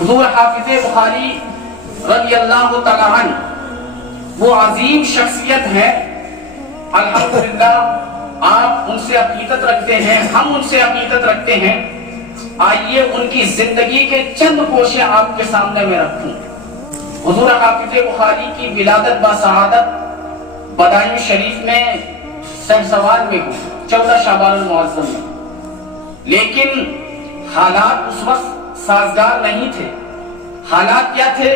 حضور حافظ بخاری رضی اللہ تعالیٰ عنہ وہ عظیم شخصیت ہے، الحمدللہ آپ ان سے عقیدت رکھتے ہیں، ہم ان سے عقیدت رکھتے ہیں۔ آئیے ان کی زندگی کے چند گوشے آپ کے سامنے میں رکھوں۔ حضور حافظ بخاری کی ولادت باسعادت بدایوں شریف میں سہسوال میں ہوئی 14 شعبان المعظم میں، لیکن حالات اس وقت سازگار نہیں تھے۔ حالات کیا تھے؟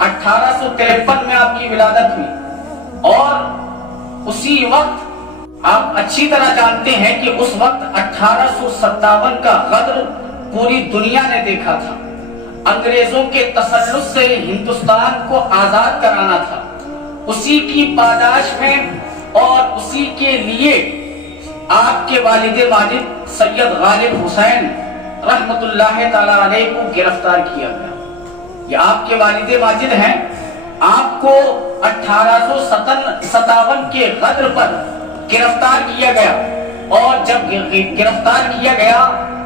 1853 میں آپ کی ولادت ہوئی، اور اسی وقت آپ اچھی طرح جانتے ہیں کہ اس وقت 1857 کا غدر پوری دنیا نے دیکھا تھا۔ انگریزوں کے تسلط سے ہندوستان کو آزاد کرانا تھا، اسی کی پاداش میں اور اسی کے لیے آپ کے والد ماجد سید غالب حسین رحمت اللہ تعالی علیہ کو گرفتار کیا گیا۔ یہ آپ کے والد ماجد ہیں، آپ کو 1857 کے غدر پر گرفتار کیا گیا، اور جب گرفتار کیا گیا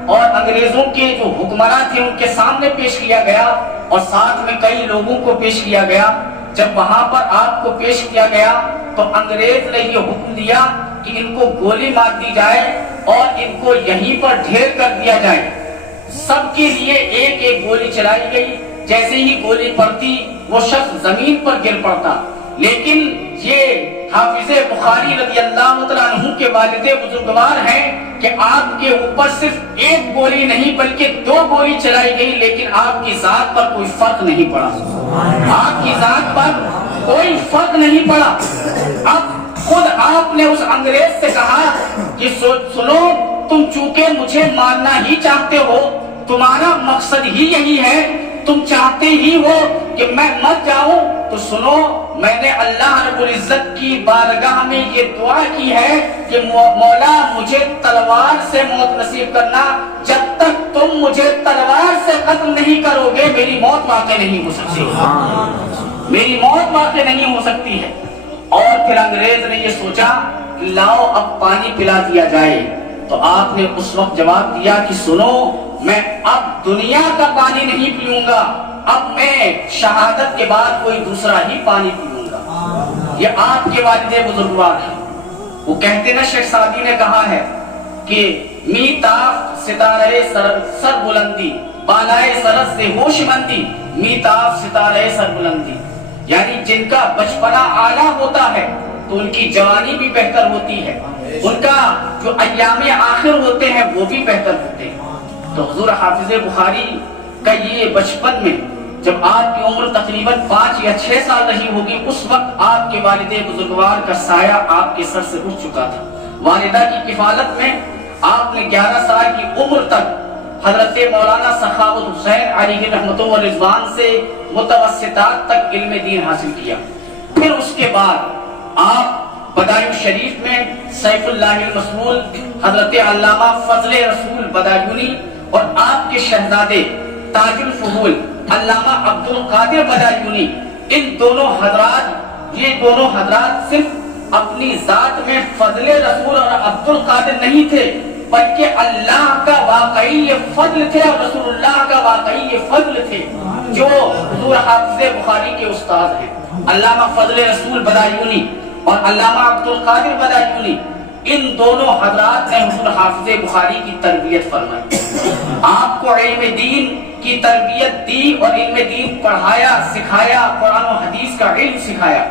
اور انگریزوں کے جو حکمراں تھے ان کے سامنے پیش کیا گیا، اور ساتھ میں کئی لوگوں کو پیش کیا گیا، جب وہاں پر آپ کو پیش کیا گیا تو انگریز نے یہ حکم دیا کہ ان کو گولی مار دی جائے اور ان کو یہیں پر ڈھیر کر دیا جائے۔ سب کے لیے ایک ایک گولی چلائی گئی، جیسے ہی گولی پڑتی وہ شخص زمین پر گر پڑتا، لیکن یہ حافظ بخاری رضی اللہ تعالیٰ عنہ کے والد بزرگوار ہیں کہ آپ کے اوپر صرف ایک گولی نہیں بلکہ 2 گولی چلائی گئی، لیکن آپ کی ذات پر کوئی فرق نہیں پڑا۔ آپ کی ذات پر کوئی فرق نہیں پڑا۔ اب خود آپ نے اس انگریز سے کہا کہ سنو، تم چونکہ مجھے مارنا ہی چاہتے ہو، تمہارا مقصد ہی یہی ہے، تم چاہتے ہی ہو کہ میں مر جاؤں، تو سنو، میں نے اللہ رب العزت کی بارگاہ میں یہ دعا کی ہے کہ مولا مجھے تلوار سے موت نصیب کرنا، جب تک تم مجھے تلوار سے قتل نہیں کرو گے میری موت واقع نہیں ہو سکتی، میری موت واقع نہیں ہو سکتی ہے۔ اور پھر انگریز نے یہ سوچا کہ لاؤ اب پانی پلا دیا جائے، تو آپ نے اس وقت جواب دیا کہ سنو، میں اب دنیا کا پانی نہیں پیوں گا، اب میں شہادت کے بعد کوئی دوسرا ہی پانی پیوں گا۔ یہ آپ کے والد بزرگوار ہیں۔ وہ کہتے نا، شیخ سعدی نے کہا ہے کہ می تاف ستارے سر بلندی، بالائے سرس سے ہوش مندی، می تاف ستارے سر بلندی، یعنی جن کا بچپنا اعلیٰ ہوتا ہے تو ان کی جوانی بھی بہتر ہوتی ہے، ان کا جو ایام آخر ہوتے ہیں وہ بھی بہتر ہوتے ہیں۔ تو حضور حافظ بخاری کا یہ بچپن میں جب آپ کی عمر تقریباً 5 یا 6 سال رہی ہوگی، اس وقت آپ کے والد بزرگوار کا سایہ آپ کے سر سے اٹھ چکا تھا۔ والدہ کی کفالت میں آپ نے 11 سال کی عمر تک حضرت مولانا سخاوت حسین علیہ رحمت و رضوان سے متوسطات تک علم دین حاصل کیا۔ پھر اس کے بعد آپ بدایوں شریف میں سیف اللہ المسلول حضرت علامہ فضل رسول بدایونی اور آپ کے شہزادے تاج الفضول علامہ عبد القادر بدایونی، ان دونوں حضرات، یہ دونوں حضرات صرف اپنی ذات میں فضل رسول اور عبد القادر نہیں تھے، بلکہ اللہ کا واقعی فضل تھے اور رسول اللہ کا واقعی فضل تھے، جو حضور حافظ بخاری کے استاد ہیں۔ علامہ فضل رسول بدایونی اور علامہ عبد القادر بدایونی، ان دونوں حضرات نے حضور حافظ بخاری کی تربیت فرمائی، آپ کو علم دین کی تربیت دی اور علم دین پڑھایا، سکھایا، قرآن و حدیث کا علم سکھایا۔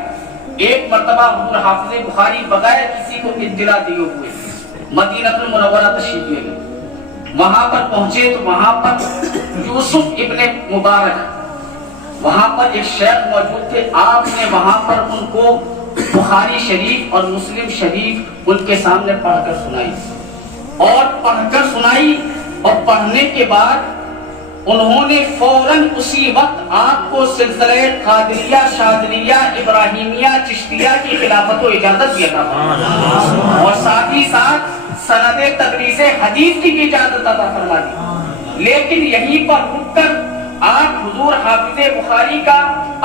ایک مرتبہ حضور حافظ بخاری بغیر کسی کو اطلاع دیے ہوئے مدینہ المنورہ تشریف لے گئے، وہاں پر پہنچے تو وہاں پر یوسف ابن مبارک، وہاں پر ایک شیخ موجود تھے، آپ نے وہاں پر ان کو بخاری شریف اور مسلم شریف ان کے سامنے پڑھ کر سنائی، اور پڑھ کر سنائی، اور پڑھنے کے بعد انہوں نے فوراً اسی وقت آپ کو سلسلہ قادریہ، شاذلیہ، ابراہیمیہ، چشتیہ کی خلافت و اجازت دیا تھا، اور ساتھ ہی ساتھ سند تدریس حدیث کی بھی اجازت عطا فرما دی۔ لیکن یہیں پر رک کر آپ حضور حافظ بخاری کا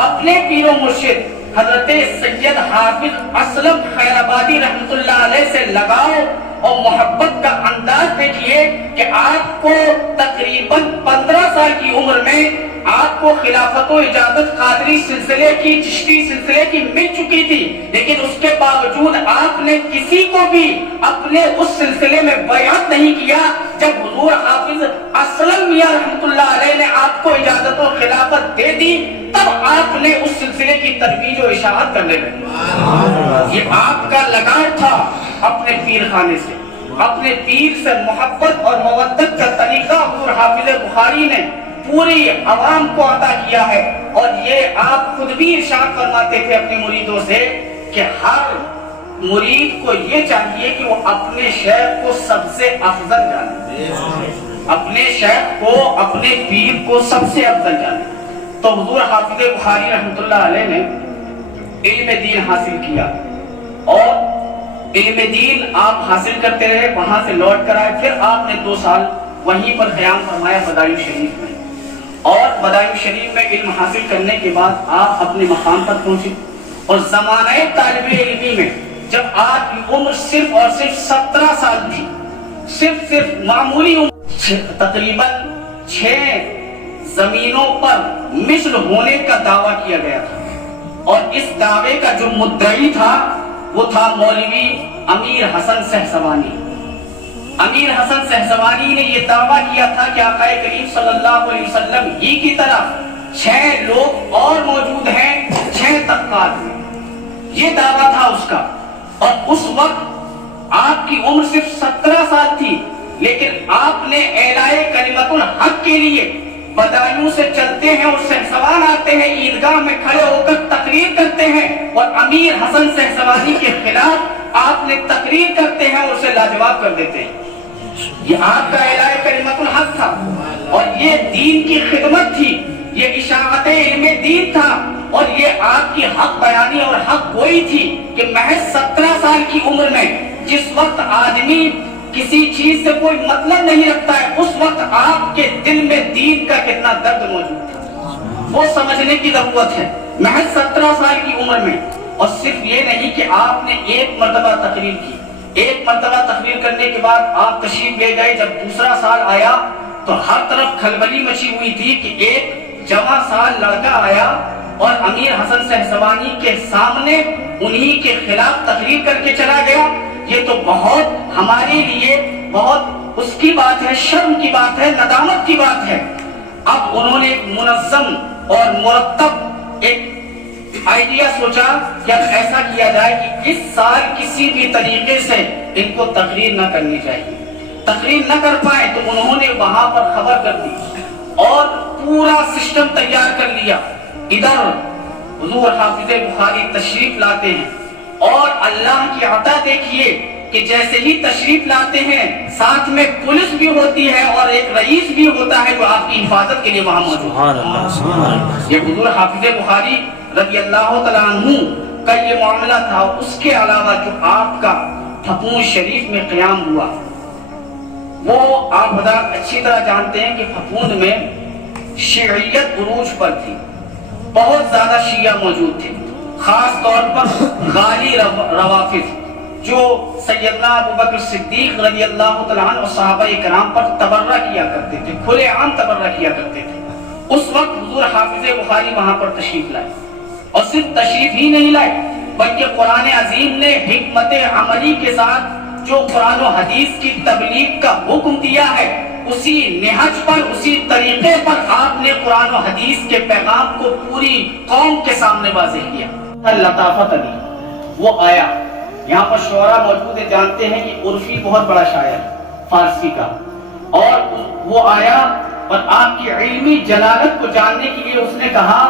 اپنے پیر و مرشد حضرت سید حافظ اسلم خیر آبادی رحمت اللہ علیہ سے لگاؤ اور محبت کا انداز دیکھیے کہ آپ کو تقریباً 15 سال کی عمر میں آپ کو خلافت و اجازت قادری سلسلے کی، چشتی سلسلے کی مل چکی تھی، لیکن اس کے باوجود آپ نے کسی کو بھی اپنے اس سلسلے میں بیعت نہیں کیا۔ جب حضور حافظ اسلم میاں رحمۃ اللہ علیہ نے آپ کو اجازت و خلافت دے دی، تب آپ نے اس سلسلے کی ترویج و اشاعت کرنے لگے۔ یہ آپ کا لگاؤ تھا اپنے پیر خانے سے، اپنے پیر سے محبت اور مودت کا طریقہ حضور حافظ بخاری نے پوری عوام کو عطا کیا ہے۔ اور یہ آپ خود بھی ارشاد فرماتے تھے اپنے مریدوں سے کہ ہر مرید کو یہ چاہیے کہ وہ اپنے شیخ کو سب سے افضل جانے، اپنے شیخ کو، اپنے پیر کو سب سے افضل جانے۔ تو حضور حافظ بخاری رحمۃ اللہ علیہ نے علم دین حاصل کیا، اور علم دین آپ حاصل کرتے رہے، وہاں سے لوٹ کر آئے، پھر آپ نے 2 سال وہیں پر قیام فرمایا بدائع شریف میں، اور بدائع شریف میں علم حاصل کرنے کے بعد آپ اپنے مقام پر پہنچے۔ اور زمانہ طالب علمی میں جب آپ کی عمر صرف اور صرف 17 سال تھی، صرف معمولی عمر، تقریباً 6 زمینوں پر مثل ہونے کا دعویٰ کیا گیا تھا، اور اس دعوے کا جو مدعی تھا وہ تھا مولوی امیر حسن سہسوانی۔ امیر حسن سہسوانی نے یہ دعویٰ کیا تھا کہ آقا کریم صلی اللہ علیہ وسلم ہی کی طرح 6 لوگ اور موجود ہیں 6 طبقات میں، یہ دعویٰ تھا اس کا۔ اور اس وقت آپ کی عمر صرف 17 سال تھی، لیکن آپ نے اعلائے کلمت الحق کے لیے بدایوں سے چلتے ہیں اور سہسوان آتے ہیں، عیدگاہ میں کھڑے ہو کر تقریر کرتے ہیں، اور امیر حسن سہسوانی کے خلاف آپ نے تقریر کرتے ہیں اور اسے لاجواب کر دیتے ہیں۔ یہ آپ کا اعلائے کلمت الحق تھا، اور یہ دین کی خدمت تھی، یہ اشاعت علم دین تھا، اور یہ آپ کی حق بیانی اور حق گوئی تھی کہ محض 17 سال کی عمر میں جس وقت آدمی کسی چیز سے کوئی مطلب نہیں رکھتا ہے، اس وقت آپ کے دل میں دین کا کتنا درد موجود تھا، وہ سمجھنے کی ضرورت ہے۔ محض 17 سال کی عمر میں، اور صرف یہ نہیں کہ آپ نے ایک مرتبہ تقریر کی، ایک مرتبہ تقریر کرنے کے بعد آپ تشریف لے گئے، جب دوسرا سال آیا تو ہر طرف کھلبلی مچی ہوئی تھی کہ ایک جوان سال لڑکا آیا اور امیر حسن سہسوانی کے سامنے انہی کے خلاف تقریر کر کے چلا گیا۔ یہ تو بہت ہمارے لیے بہت اس کی بات ہے، شرم کی بات ہے، ندامت کی بات ہے۔ اب انہوں نے ایک منظم اور مرتب ایک آئیڈیا سوچا کہ اب ایسا کیا جائے کہ اس سال کسی بھی طریقے سے ان کو تقریر نہ کرنی چاہیے، تقریر نہ کر پائے تو انہوں نے وہاں پر خبر کر دی اور پورا سسٹم تیار کر لیا۔ ادھر حضور حافظ بخاری تشریف لاتے ہیں، اور اللہ کی عطا دیکھیے کہ جیسے ہی تشریف لاتے ہیں ساتھ میں پولیس بھی ہوتی ہے اور ایک رئیس بھی ہوتا ہے جو آپ کی حفاظت کے لیے وہاں موجود ہے۔ یہ حضور حافظ بخاری رضی اللہ تعالیٰ عنہ کا یہ معاملہ تھا۔ اس کے علاوہ جو آپ کا پھپھون شریف میں قیام ہوا، وہ آپ حضرات اچھی طرح جانتے ہیں کہ پھپھون میں شیعیت عروج پر تھی، بہت زیادہ شیعہ موجود تھے، خاص طور پر غالی روافض جو سیدنا ابوبکر صدیق رضی اللہ تعالیٰ عنہ اور صحابہ کرام پر تبرہ کیا کرتے تھے، کھلے عام تبرہ کیا کرتے تھے۔ اس وقت حضور حافظ بخاری وہاں پر تشریف لائے، اور صرف تشریف ہی نہیں لائے بلکہ قرآن عظیم نے حکمت عملی کے ساتھ جو قرآن و حدیث کی تبلیغ کا حکم دیا ہے، اسی نہج پر، اسی طریقے پر آپ نے قرآن و حدیث کے پیغام کو پوری قوم کے سامنے واضح کیا۔ لطافت علی وہ آیا، یہاں پر شعراء موجود ہیں، جانتے ہیں کہ عرفی بہت بڑا شاعر فارسی کا، اور وہ آیا اور آپ کی علمی جلالت کو جاننے کے لیے اس نے کہا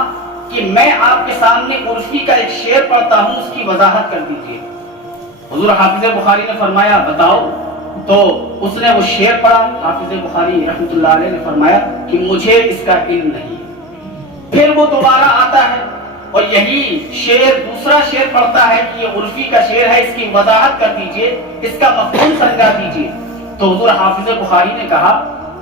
کہ میں آپ کے سامنے عرفی کا ایک شعر پڑھتا ہوں، اس کی وضاحت کر دیجئے۔ حضور حافظ بخاری نے فرمایا بتاؤ، تو اس نے وہ شعر پڑھا۔ حافظ بخاری رحمۃ اللہ علیہ نے فرمایا کہ مجھے اس کا علم نہیں۔ پھر وہ دوبارہ آتا ہے اور یہی شعر دوسرا شعر پڑھتا ہے کہ یہ عرفی کا شعر ہے، اس کی وضاحت کر دیجئے، اس کا مفہوم سمجھا دیجئے۔ تو حضور حافظ بخاری نے کہا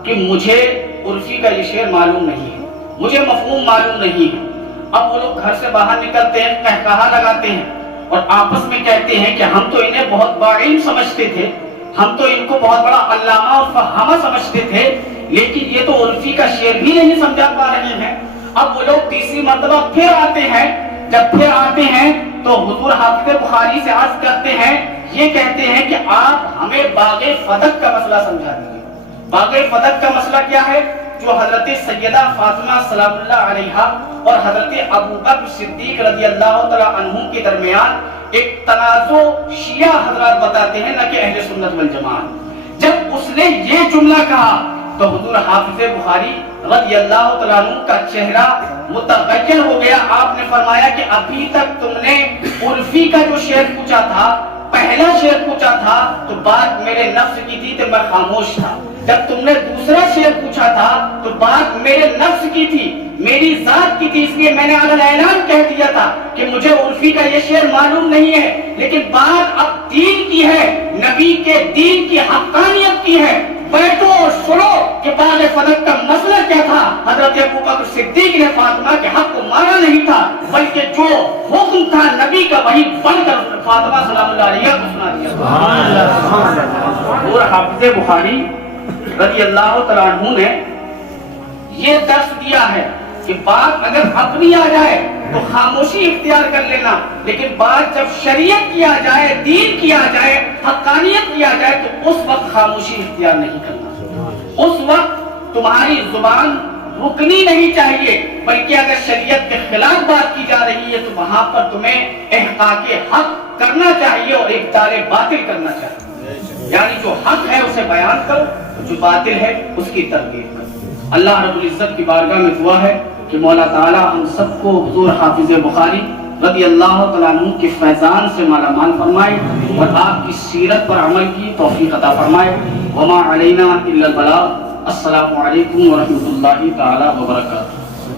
کہ مجھے عرفی کا یہ شعر معلوم نہیں ہے، مجھے مفہوم معلوم نہیں ہے۔ اب وہ لوگ گھر سے باہر نکلتے ہیں، قہقہا لگاتے ہیں اور آپس میں کہتے ہیں کہ ہم تو انہیں بہت باعلم سمجھتے تھے، ہم تو ان کو بہت بڑا علامہ اور فہامہ سمجھتے تھے، لیکن یہ تو عرفی کا شعر بھی نہیں سمجھا پا رہے ہیں۔ اب وہ لوگ تیسری مرتبہ پھر آتے ہیں، جب پھر آتے ہیں تو حضور حافظ بخاری سے عرض کرتے ہیں، یہ کہتے ہیں کہ آپ ہمیں باغ فدق کا مسئلہ سمجھا دیجیے۔ باغ فدق کا مسئلہ کیا ہے؟ جو حضرت سیدہ فاطمہ سلام اللہ علیہا اور حضرت ابوبکر صدیق رضی اللہ تعالیٰ عنہ کے درمیان ایک تنازع شیعہ حضرات بتاتے ہیں، نہ کہ اہل سنت والجماعت۔ جب اس نے یہ جملہ کہا تو حضور حافظ بخاری رضی اللہ تعالیٰ عنہ کا چہرہ متغیر ہو گیا۔ آپ نے فرمایا کہ ابھی تک تم نے عرفی کا جو شعر پوچھا تھا، پہلا شعر پوچھا تھا تو بات میرے نفس کی تھی تو میں خاموش تھا، جب تم نے دوسرا شعر پوچھا تھا تو بات میرے نفس کی تھی، میری ذات کی تھی، اس لیے میں نے علی اعلان کہہ دیا تھا کہ مجھے عرفی کا یہ شعر معلوم نہیں ہے، لیکن بات اب دین کی ہے، نبی کے دین کی حقانیت کی ہے۔ بیٹھو اور سنو کہ باغ فدق کا مسئلہ کیا تھا۔ حضرت ابوبکر صدیق نے فاطمہ کے حق کو مانا نہیں تھا، بلکہ جو حکم تھا نبی کا وہی بن کر فاطمہ سلام اللہ علیہ کو سنا دیا۔ سبحان اللہ۔ اور حافظ بخاری رضی اللہ تعالیٰ عنہ نے یہ درس دیا ہے کہ بات اگر اپنی آ جائے تو خاموشی اختیار کر لینا، لیکن بات جب شریعت کی آ جائے، دین کی آ جائے، حقانیت کی آ جائے تو اس وقت خاموشی اختیار نہیں کرنا۔ اس وقت تمہاری زبان رکنی نہیں چاہیے، بلکہ اگر شریعت کے خلاف بات کی جا رہی ہے تو وہاں پر تمہیں احقاق حق کرنا چاہیے اور ابطال باطل کرنا چاہیے، یعنی جو حق ہے اسے بیان کرو، جو باطل ہے اس کی تردید کرو۔ اللہ رب العزت کی بارگاہ میں دعا ہے کہ مولا تعالی ہم سب کو حضور حافظ بخاری رضی اللہ تعالیٰ عنہ کے فیضان سے مالا مال فرمائے اور آپ کی سیرت پر عمل کی توفیق عطا فرمائے۔ وما علینا الا البلاغ۔ السلام علیکم ورحمۃ اللہ تعالی وبرکاتہ۔